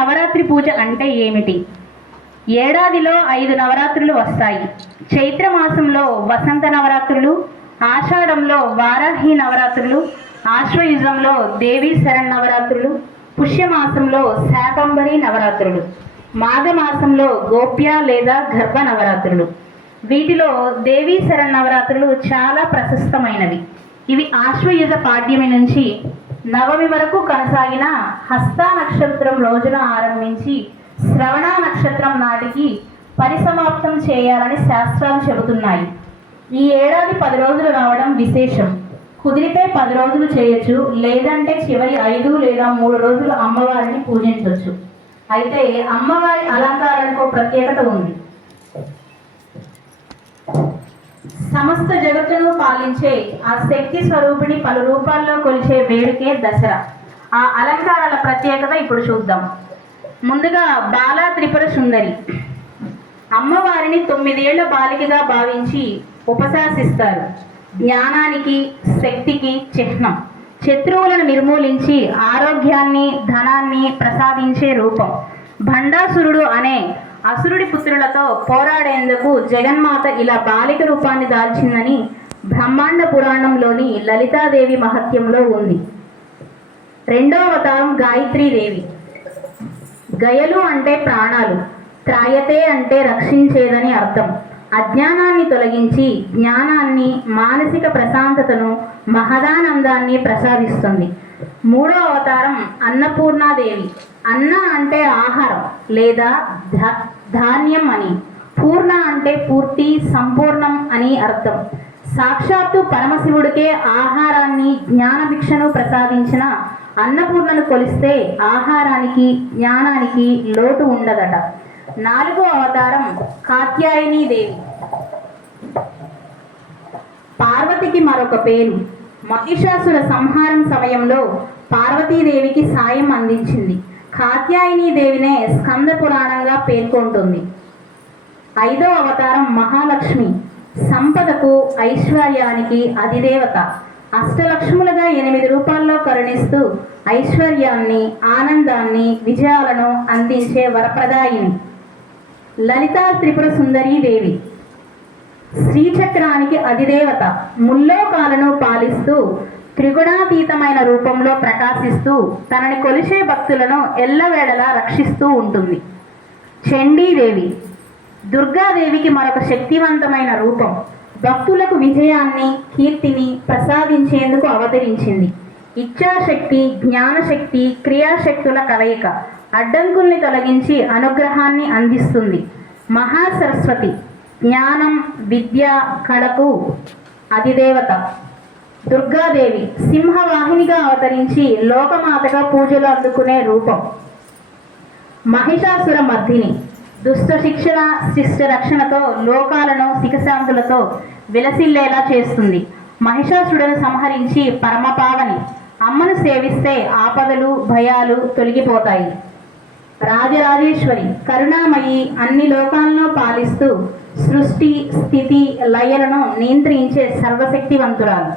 నవరాత్రి పూజ అంటే ఏమిటి? ఏడాదిలో 5 నవరాత్రులు వస్తాయి. చైత్ర మాసంలో వసంత నవరాత్రులు, ఆషాఢంలో వారాహి నవరాత్రులు, ఆశ్వయుజంలో దేవీ శరన్నవరాత్రులు, పుష్యమాసంలో శాకంబరి నవరాత్రులు, మాఘమాసంలో గోప్య లేదా గర్భ నవరాత్రులు. వీటిలో దేవీ శరన్నవరాత్రులు చాలా ప్రశస్తమైనవి. ఇవి ఆశ్వయుజ పాడ్యమి నుంచి నవమి వరకు కొనసాగిన హస్త నక్షత్రం రోజున ఆరంభించి శ్రవణ నక్షత్రం నాటికి పరిసమాప్తం చేయాలని శాస్త్రాలు చెబుతున్నాయి. ఈ ఏడాది 10 రోజులు రావడం విశేషం. కుదిరితే 10 రోజులు చేయొచ్చు, లేదంటే చివరి 5 లేదా 3 రోజులు అమ్మవారిని పూజించవచ్చు. అయితే అమ్మవారి అలంకారానికి ప్రత్యేకత ఉంది. సమస్త జగత్తును పాలించే ఆ శక్తి స్వరూపిణి పలు రూపాల్లో కొలిచే వేడుకే దసరా. ఆ అలంకారాల ప్రత్యేకత ఇప్పుడు చూద్దాం. ముందుగా బాలా త్రిపుర సుందరి. అమ్మవారిని 9 ఏళ్ల బాలికగా భావించి ఉపశాసిస్తారు. జ్ఞానానికి, శక్తికి చిహ్నం. శత్రువులను నిర్మూలించి ఆరోగ్యాన్ని, ధనాన్ని ప్రసాదించే రూపం. భండాసురుడు అనే అసురుడి పుత్రులతో పోరాడేందుకు జగన్మాత ఇలా బాలిక రూపాన్ని దాల్చిందని బ్రహ్మాండ పురాణంలోని లలితాదేవి మహత్యంలో ఉంది. 2వ అవతారం గాయత్రీదేవి. గయలు అంటే ప్రాణాలు, త్రాయతే అంటే రక్షించేదని అర్థం. అజ్ఞానాన్ని తొలగించి జ్ఞానాన్ని, మానసిక ప్రశాంతతను, మహదానందాన్ని ప్రసాదిస్తుంది. 3వ అవతారం అన్నపూర్ణాదేవి. అన్న అంటే ఆహారం లేదా ధాన్యం అని, పూర్ణ అంటే పూర్తి, సంపూర్ణం అని అర్థం. సాక్షాత్తు పరమశివుడికే ఆహారాన్ని, జ్ఞానభిక్షను ప్రసాదించిన అన్నపూర్ణను కొలిస్తే ఆహారానికి, జ్ఞానానికి లోటు ఉండదట. 4వ అవతారం కాత్యాయని దేవి. పార్వతికి మరొక పేరు. మహిషాసుర సంహారం సమయంలో పార్వతీదేవికి సాయం అందించింది. కాత్యాయని దేవినే స్కంద పురాణంగా పేర్కొంటుంది. 5వ అవతారం మహాలక్ష్మి. సంపదకు, ఐశ్వర్యానికి అధిదేవత. అష్టలక్ష్ములుగా 8 రూపాల్లో కరుణిస్తూ ఐశ్వర్యాన్ని, ఆనందాన్ని, విజయాలను అందించే వరప్రదాయిని. లలితా త్రిపుర సుందరీ దేవి. శ్రీచక్రానికి అధిదేవత. ముల్లోకాలను పాలిస్తూ త్రిగుణాతీతమైన రూపంలో ప్రకాశిస్తూ తనని కొలిచే భక్తులను ఎల్లవేళలా రక్షిస్తూ ఉంటుంది. చండీదేవి. దుర్గాదేవికి మరొక శక్తివంతమైన రూపం. భక్తులకు విజయాన్ని, కీర్తిని ప్రసాదించేందుకు అవతరించింది. ఇచ్ఛాశక్తి, జ్ఞానశక్తి, క్రియాశక్తుల కలయిక. అడ్డంకుల్ని తొలగించి అనుగ్రహాన్ని అందిస్తుంది. మహాసరస్వతి. జ్ఞానం, విద్య, కళకు అధిదేవత. దుర్గాదేవి సింహవాహినిగా అవతరించి లోకమాతగా పూజలు అందుకునే రూపం. మహిషాసుర మర్దిని. దుష్ట శిక్షణ, శిష్ట రక్షణతో లోకాలను సుఖశాంతులతో విలసిల్లేలా చేస్తుంది. మహిషాసురులను సంహరించి పరమపావని. అమ్మను సేవిస్తే ఆపదలు, భయాలు తొలగిపోతాయి. రాజరాజేశ్వరి. కరుణామయి. అన్ని లోకాలను పాలిస్తూ సృష్టి, స్థితి, లయలను నియంత్రించే సర్వశక్తివంతురాలు.